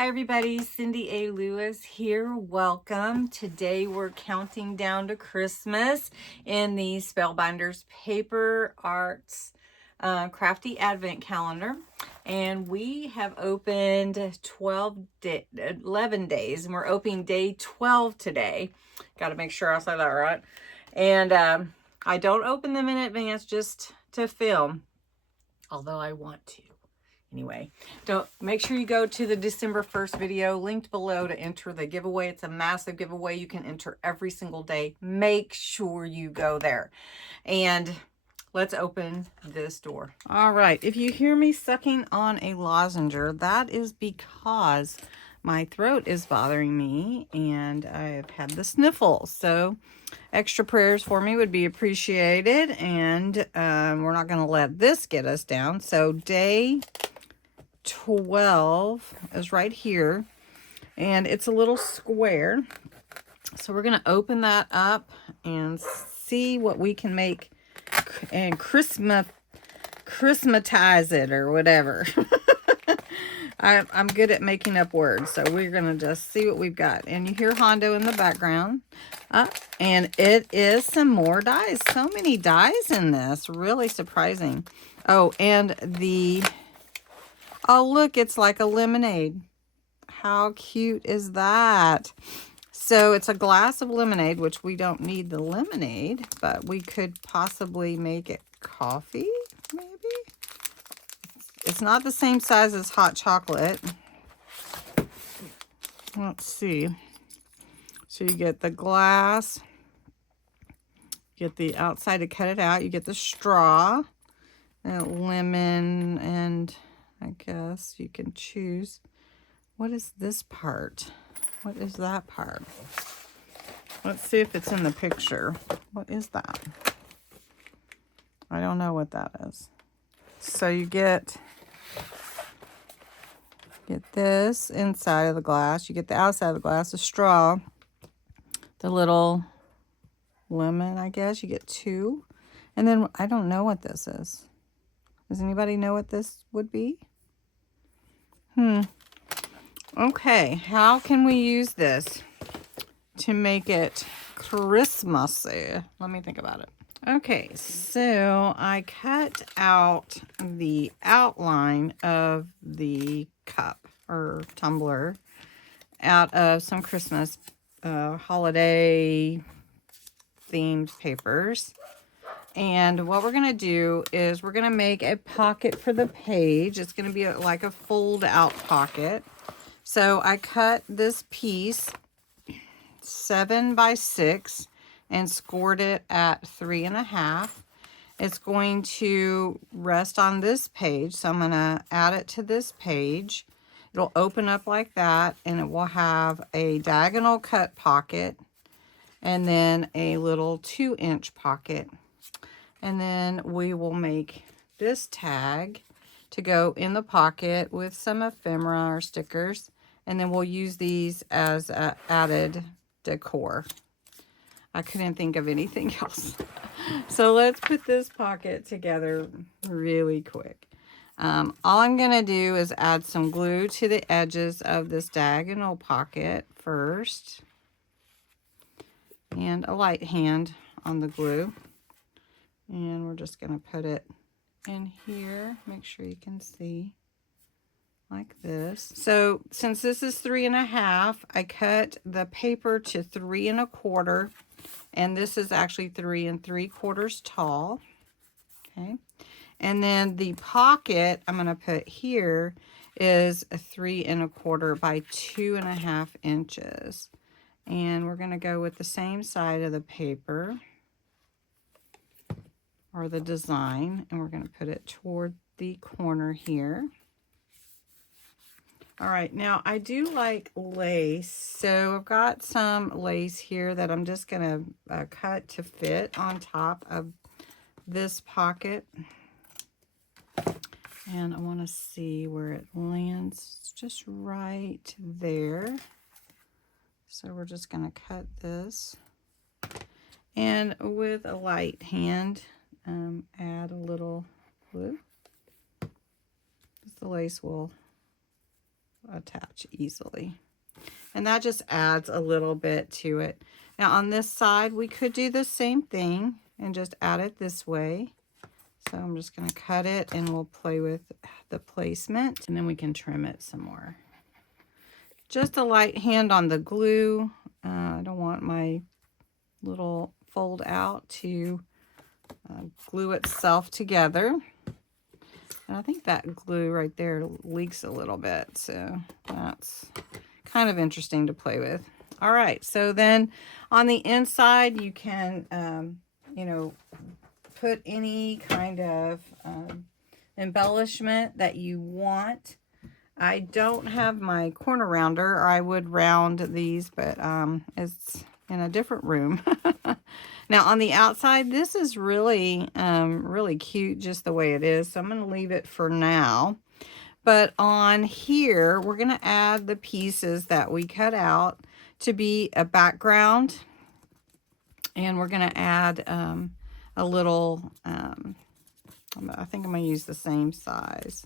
Hi everybody, Cindy A. Lewis here. Welcome. Today we're counting down to Christmas in the Spellbinders Paper Arts Crafty Advent Calendar. And we have opened 11 days, and we're opening day 12 today. Got to make sure I say that right. And I don't open them in advance just to film, although I want to. Anyway, don't make sure you go to the December 1st video linked below to enter the giveaway. It's a massive giveaway. You can enter every single day. Make sure you go there. And let's open this door. All right. If you hear me sucking on a lozenger, that is because my throat is bothering me and I've had the sniffles. So extra prayers for me would be appreciated. And we're not going to let this get us down. So day 12 is right here, and it's a little square. So we're going to open that up and see what we can make and Christmatize it or whatever. I'm good at making up words, so we're going to just see what we've got. And you hear Hondo in the background. And it is some more dies. So many dies in this. Really surprising. Oh, and oh, look, it's like a lemonade. How cute is that? So it's a glass of lemonade, which we don't need the lemonade, but we could possibly make it coffee, maybe? It's not the same size as hot chocolate. Let's see. So you get the glass, get the outside to cut it out, you get the straw, and lemon, and I guess you can choose. What is this part? What is that part? Let's see if it's in the picture. What is that? I don't know what that is. So you get this inside of the glass. You get the outside of the glass, the straw, the little lemon, I guess. You get two. And then I don't know what this is. Does anybody know what this would be? Okay, how can we use this to make it Christmassy? Let me think about it. Okay, so I cut out the outline of the cup or tumbler out of some Christmas holiday themed papers. And what we're going to do is we're going to make a pocket for the page. It's going to be like a fold out pocket. So I cut this piece 7 by 6 and scored it at 3.5. It's going to rest on this page. So I'm going to add it to this page. It'll open up like that, and it will have a diagonal cut pocket and then a little 2-inch pocket. And then we will make this tag to go in the pocket with some ephemera or stickers. And then we'll use these as added decor. I couldn't think of anything else. So let's put this pocket together really quick. All I'm going to do is add some glue to the edges of this diagonal pocket first. And a light hand on the glue. And we're just going to put it in here. Make sure you can see. Like this. So since this is 3.5, I cut the paper to 3 1/4, and this is actually 3 3/4 tall. Okay, and then the pocket I'm going to put here is a 3 1/4 by 2.5 inches, and we're going to go with the same side of the paper or the design, and we're going to put it toward the corner here. All right, now I do like lace, so I've got some lace here that I'm just going to cut to fit on top of this pocket. And I want to see where it lands. It's just right there. So we're just going to cut this. And with a light hand, add a little glue. The lace will attach easily. And that just adds a little bit to it. Now on this side, we could do the same thing and just add it this way. So I'm just going to cut it and we'll play with the placement and then we can trim it some more. Just a light hand on the glue. I don't want my little fold out to glue itself together. And I think that glue right there leaks a little bit, so that's kind of interesting to play with. All right, so then on the inside you can, you know, put any kind of embellishment that you want. I don't have my corner rounder, or I would round these, but it's in a different room. Now on the outside, this is really, really cute just the way it is. So I'm going to leave it for now. But on here, we're going to add the pieces that we cut out to be a background. And we're going to add a little, I think I'm going to use the same size.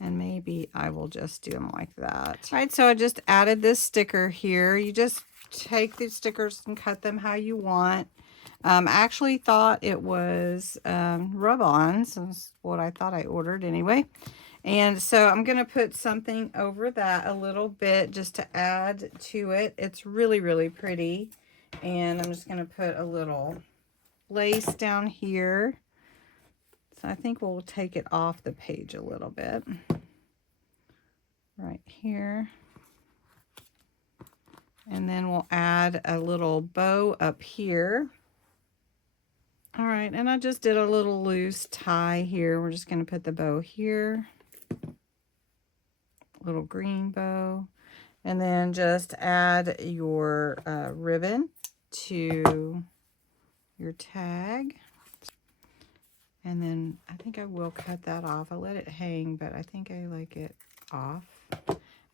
And maybe I will just do them like that. All right, so I just added this sticker here. You just take these stickers and cut them how you want. I actually thought it was rub-ons. That's what I thought I ordered anyway. And so I'm going to put something over that a little bit just to add to it. It's really, really pretty. And I'm just going to put a little lace down here. So I think we'll take it off the page a little bit. Right here. And then we'll add a little bow up here. All right, and I just did a little loose tie here. We're just going to put the bow here. Little green bow. And then just add your ribbon to your tag. And then I think I will cut that off. I let it hang, but I think I like it off.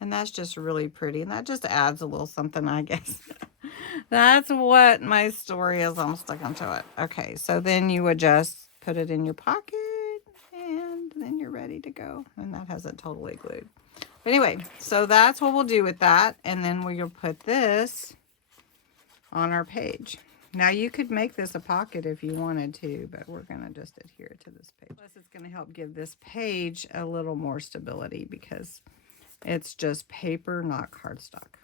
And that's just really pretty. And that just adds a little something, I guess. That's what my story is. I'm sticking to it. Okay, so then you would just put it in your pocket and then you're ready to go. And that has it totally glued. But anyway, so that's what we'll do with that. And then we'll put this on our page. Now you could make this a pocket if you wanted to, but we're going to just adhere to this page. Plus it's going to help give this page a little more stability because it's just paper, not cardstock.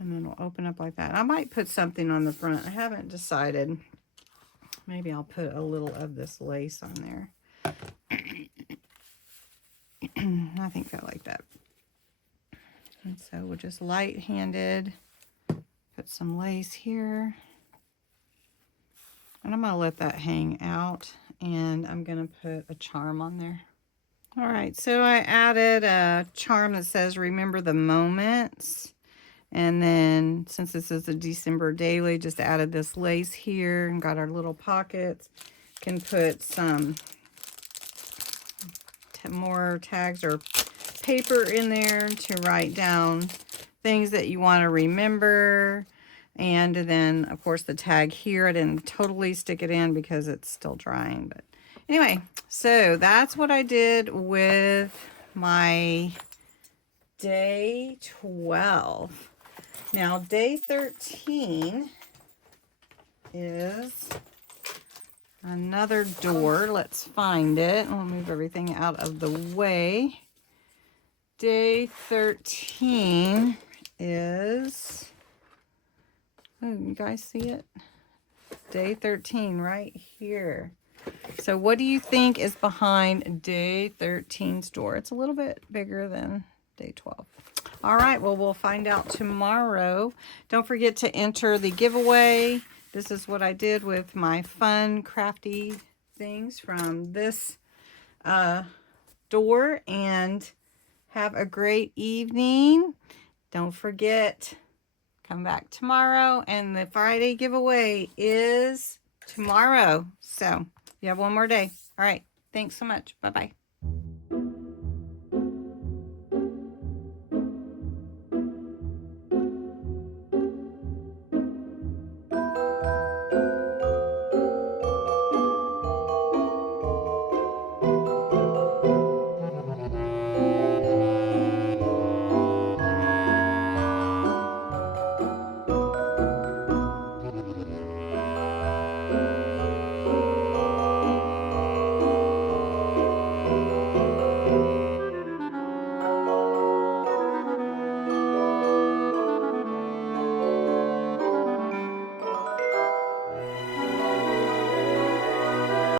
And then we'll open up like that. I might put something on the front. I haven't decided. Maybe I'll put a little of this lace on there. I think I like that. And so we're just light-handed. Put some lace here. And I'm going to let that hang out. And I'm going to put a charm on there. All right, so I added a charm that says, remember the moments. And then since this is a December daily, just added this lace here and got our little pockets. Can put some more tags or paper in there to write down things that you want to remember. And then, of course, the tag here, I didn't totally stick it in because it's still drying. But anyway, so that's what I did with my day 12. Now, day 13 is another door. Let's find it. I'll move everything out of the way. Day 13 is, oh, you guys see it? Day 13 right here. So what do you think is behind day 13's door? It's a little bit bigger than day 12. All right, well, we'll find out tomorrow. Don't forget to enter the giveaway. This is what I did with my fun, crafty things from this door. And have a great evening. Don't forget, come back tomorrow. And the Friday giveaway is tomorrow. So you have one more day. All right, thanks so much. Bye-bye.